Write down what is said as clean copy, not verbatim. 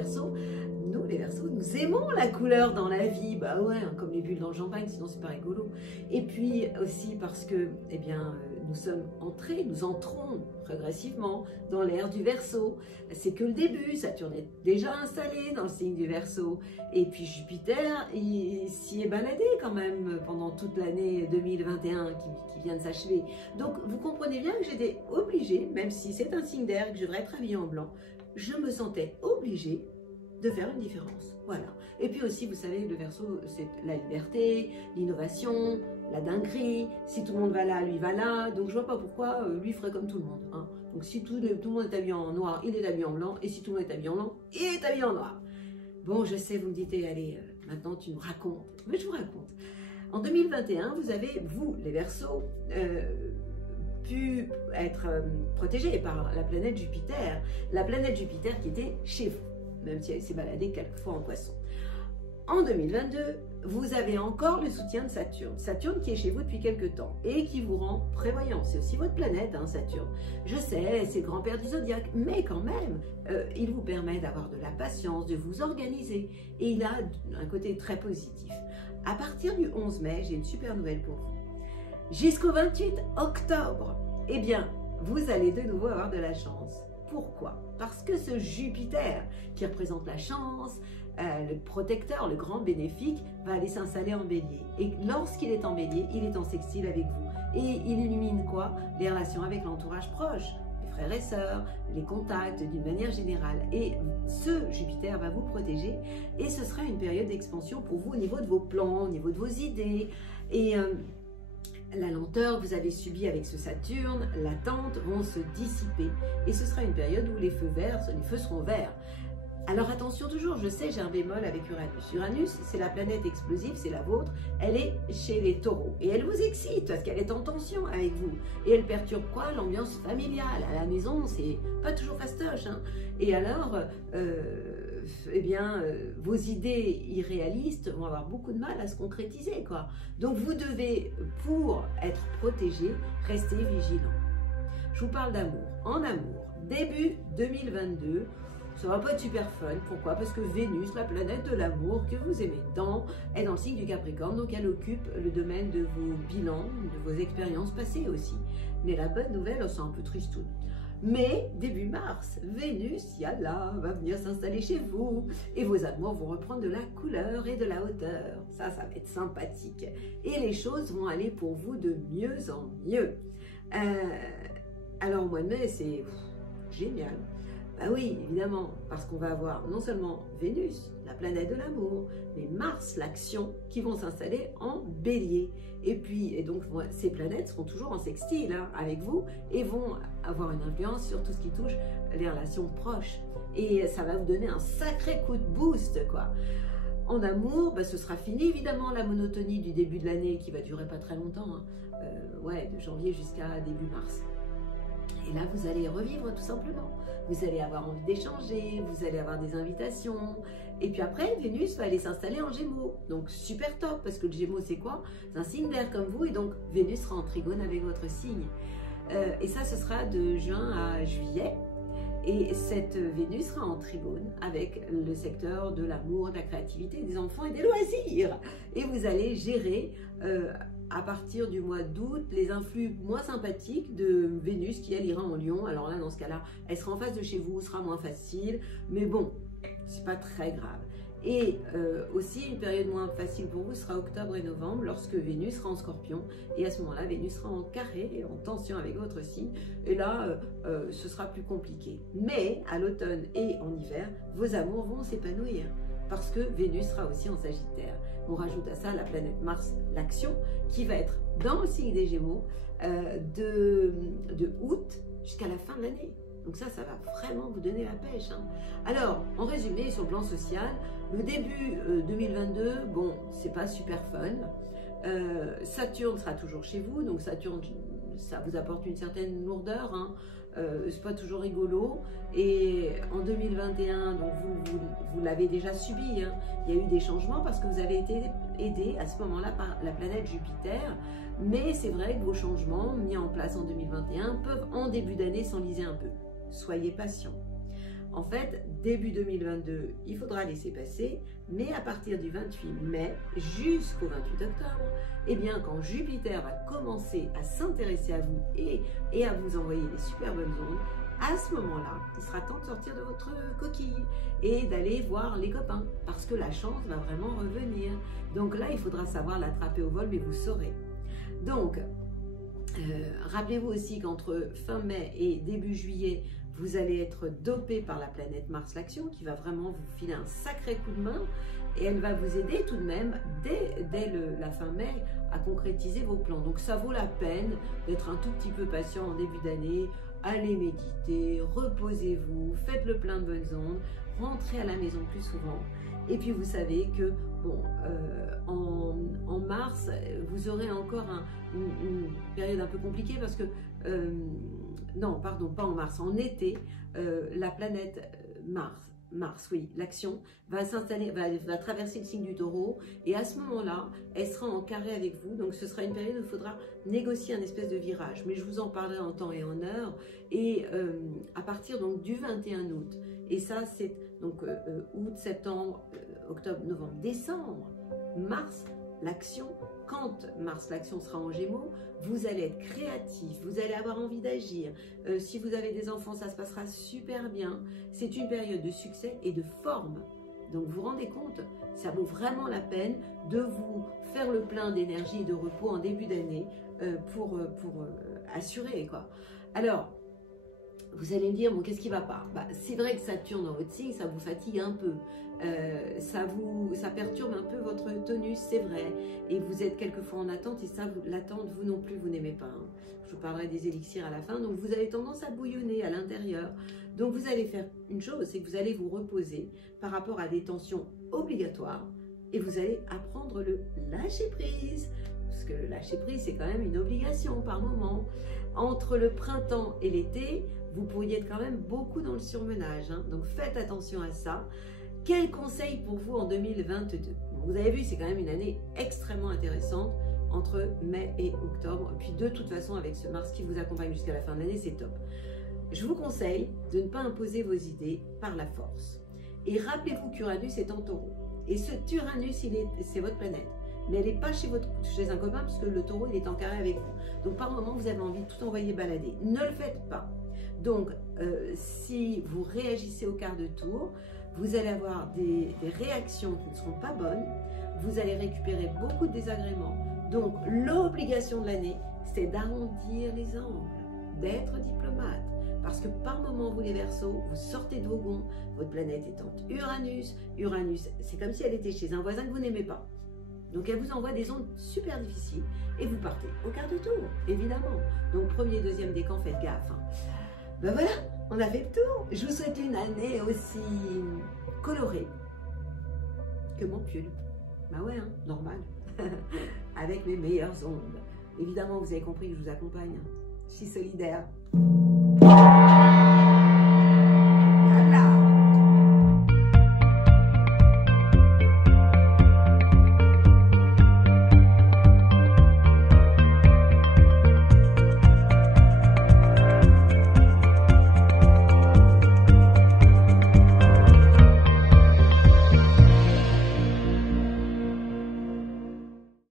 Verseau, nous les Verseaux, nous aimons la couleur dans la vie, bah ouais, hein, comme les bulles dans le champagne, sinon c'est pas rigolo. Et puis aussi parce que, eh bien, nous sommes entrés, nous entrons progressivement dans l'ère du Verseau. C'est que le début, Saturne est déjà installé dans le signe du Verseau. Et puis Jupiter, il s'y est baladé quand même pendant toute l'année 2021 qui vient de s'achever. Donc vous comprenez bien que j'étais obligée, même si c'est un signe d'air et que je devrais être habillée en blanc, je me sentais obligée de faire une différence. Voilà. Et puis aussi, vous savez, le Verseau, c'est la liberté, l'innovation, la dinguerie. Si tout le monde va là, lui va là. Donc je vois pas pourquoi lui ferait comme tout le monde. Hein. Donc si tout le monde est habillé en noir, il est habillé en blanc. Et si tout le monde est habillé en blanc, il est habillé en noir. Bon, je sais, vous me dites, allez, maintenant tu nous racontes. Mais je vous raconte. En 2021, vous avez, vous, les Verseaux, pu être protégés par la planète Jupiter. La planète Jupiter qui était chez vous, même si elle s'est baladée quelquefois en poisson. En 2022, vous avez encore le soutien de Saturne. Saturne qui est chez vous depuis quelques temps et qui vous rend prévoyant. C'est aussi votre planète, hein, Saturne. Je sais, c'est le grand-père du zodiaque, mais quand même, il vous permet d'avoir de la patience, de vous organiser. Et il a un côté très positif. À partir du 11 mai, j'ai une super nouvelle pour vous. Jusqu'au 28 octobre, eh bien, vous allez de nouveau avoir de la chance. Pourquoi? Parce que ce Jupiter, qui représente la chance, le protecteur, le grand bénéfique, va aller s'installer en bélier. Et lorsqu'il est en bélier, il est en sextile avec vous. Et il illumine quoi? Les relations avec l'entourage proche, les frères et sœurs, les contacts d'une manière générale. Et ce Jupiter va vous protéger et ce sera une période d'expansion pour vous au niveau de vos plans, au niveau de vos idées. Et la lenteur que vous avez subie avec ce Saturne, l'attente, vont se dissiper. Et ce sera une période où les feux seront verts. Alors attention toujours, je sais, j'ai un bémol avec Uranus. Uranus, c'est la planète explosive, c'est la vôtre. Elle est chez les taureaux. Et elle vous excite parce qu'elle est en tension avec vous. Et elle perturbe quoi? L'ambiance familiale. À la maison, c'est pas toujours fastoche. Hein. Et alors, eh bien, vos idées irréalistes vont avoir beaucoup de mal à se concrétiser, quoi. Donc vous devez, pour être protégé, rester vigilant. Je vous parle d'amour. En amour, début 2022, ça va pas être super fun. Pourquoi? Parce que Vénus, la planète de l'amour que vous aimez tant, est dans le signe du Capricorne, donc elle occupe le domaine de vos bilans, de vos expériences passées aussi. Mais la bonne nouvelle, c'est un peu tristoun. Mais début mars, Vénus, yalla, va venir s'installer chez vous et vos amours vont reprendre de la couleur et de la hauteur. Ça va être sympathique. Et les choses vont aller pour vous de mieux en mieux. Alors au mois de mai, c'est génial. Bah oui, évidemment, parce qu'on va avoir non seulement Vénus, la planète de l'amour, mais Mars, l'action, qui vont s'installer en bélier. Et donc, ces planètes seront toujours en sextile hein, avec vous et vont avoir une influence sur tout ce qui touche les relations proches. Et ça va vous donner un sacré coup de boost, quoi. En amour, bah, ce sera fini, évidemment, la monotonie du début de l'année qui va durer pas très longtemps, hein. Ouais, de janvier jusqu'à début mars. Et là, vous allez revivre tout simplement. Vous allez avoir envie d'échanger, vous allez avoir des invitations. Et puis après, Vénus va aller s'installer en Gémeaux. Donc super top, parce que le Gémeaux, c'est quoi? C'est un signe d'air comme vous, et donc Vénus sera en trigone avec votre signe. Et ça, ce sera de juin à juillet. Et cette Vénus sera en trigone avec le secteur de l'amour, de la créativité, des enfants et des loisirs. Et vous allez gérer à partir du mois d'août les influx moins sympathiques de Vénus qui elle ira en Lion. Alors là, dans ce cas-là, elle sera en face de chez vous, sera moins facile. Mais bon, c'est pas très grave. Et aussi, une période moins facile pour vous sera octobre et novembre, lorsque Vénus sera en Scorpion. Et à ce moment-là, Vénus sera en carré et en tension avec votre signe. Et là, ce sera plus compliqué. Mais à l'automne et en hiver, vos amours vont s'épanouir. Parce que Vénus sera aussi en Sagittaire. On rajoute à ça la planète Mars, l'action, qui va être dans le signe des Gémeaux de août jusqu'à la fin de l'année. Donc ça va vraiment vous donner la pêche. Hein. Alors, en résumé, sur le plan social, le début 2022, bon, c'est pas super fun. Saturne sera toujours chez vous, donc Saturne, ça vous apporte une certaine lourdeur. Hein. C'est pas toujours rigolo. Et en 2021, donc vous l'avez déjà subi. Hein. Il y a eu des changements parce que vous avez été aidé à ce moment-là par la planète Jupiter. Mais c'est vrai que vos changements mis en place en 2021 peuvent en début d'année s'enliser un peu. Soyez patient. En fait, début 2022, il faudra laisser passer, mais à partir du 28 mai jusqu'au 28 octobre, eh bien, quand Jupiter va commencer à s'intéresser à vous et à vous envoyer des super bonnes ondes, à ce moment-là, il sera temps de sortir de votre coquille et d'aller voir les copains, parce que la chance va vraiment revenir. Donc là, il faudra savoir l'attraper au vol, mais vous saurez. Donc, rappelez-vous aussi qu'entre fin mai et début juillet, vous allez être dopé par la planète Mars l'Action, qui va vraiment vous filer un sacré coup de main, et elle va vous aider tout de même, dès la fin mai, à concrétiser vos plans. Donc ça vaut la peine d'être un tout petit peu patient en début d'année. Allez méditer, reposez-vous, faites le plein de bonnes ondes, rentrez à la maison plus souvent. Et puis vous savez que bon, en mars, vous aurez encore une période un peu compliquée parce que, non, pardon, pas en mars, en été, la planète Mars, oui, l'action va s'installer, va traverser le signe du Taureau, et à ce moment-là, elle sera en carré avec vous, donc ce sera une période où il faudra négocier un espèce de virage, mais je vous en parlerai en temps et en heure, et à partir donc du 21 août, et ça c'est donc août, septembre, octobre, novembre, décembre, Mars, l'action, quand Mars l'action sera en Gémeaux, vous allez être créatif, vous allez avoir envie d'agir. Si vous avez des enfants, ça se passera super bien. C'est une période de succès et de forme. Donc vous vous rendez compte, ça vaut vraiment la peine de vous faire le plein d'énergie et de repos en début d'année pour assurer, quoi. Alors, vous allez me dire, bon, qu'est-ce qui ne va pas? Bah, c'est vrai que Saturne dans votre signe, ça vous fatigue un peu, ça perturbe un peu votre tonus, c'est vrai, et vous êtes quelquefois en attente, et ça, l'attente, vous non plus, vous n'aimez pas. Hein. Je vous parlerai des élixirs à la fin, donc vous avez tendance à bouillonner à l'intérieur. Donc vous allez faire une chose, c'est que vous allez vous reposer par rapport à des tensions obligatoires, et vous allez apprendre le lâcher-prise, parce que le lâcher-prise, c'est quand même une obligation par moment. Entre le printemps et l'été, vous pourriez être quand même beaucoup dans le surmenage, hein. Donc faites attention à ça. Quel conseil pour vous en 2022? Vous avez vu, c'est quand même une année extrêmement intéressante entre mai et octobre. Puis de toute façon, avec ce Mars qui vous accompagne jusqu'à la fin de l'année, c'est top. Je vous conseille de ne pas imposer vos idées par la force. Et rappelez-vous qu'Uranus est en Taureau. Et ce Uranus, c'est votre planète. Mais elle n'est pas chez un copain, parce que le Taureau, il est en carré avec vous. Donc par moment, vous avez envie de tout envoyer balader. Ne le faites pas. Donc, si vous réagissez au quart de tour, vous allez avoir des réactions qui ne seront pas bonnes. Vous allez récupérer beaucoup de désagréments. Donc, l'obligation de l'année, c'est d'arrondir les angles, d'être diplomate. Parce que par moment, vous les Verseaux, vous sortez de vos gonds, votre planète étant Uranus. Uranus, c'est comme si elle était chez un voisin que vous n'aimez pas. Donc elle vous envoie des ondes super difficiles et vous partez au quart de tour, évidemment. Donc premier, deuxième décan, faites gaffe. Hein. Ben voilà, on a fait le tour. Je vous souhaite une année aussi colorée que mon pull. Ben ouais, hein, normal. Avec mes meilleures ondes. Évidemment, vous avez compris que je vous accompagne. Hein. Je suis solidaire.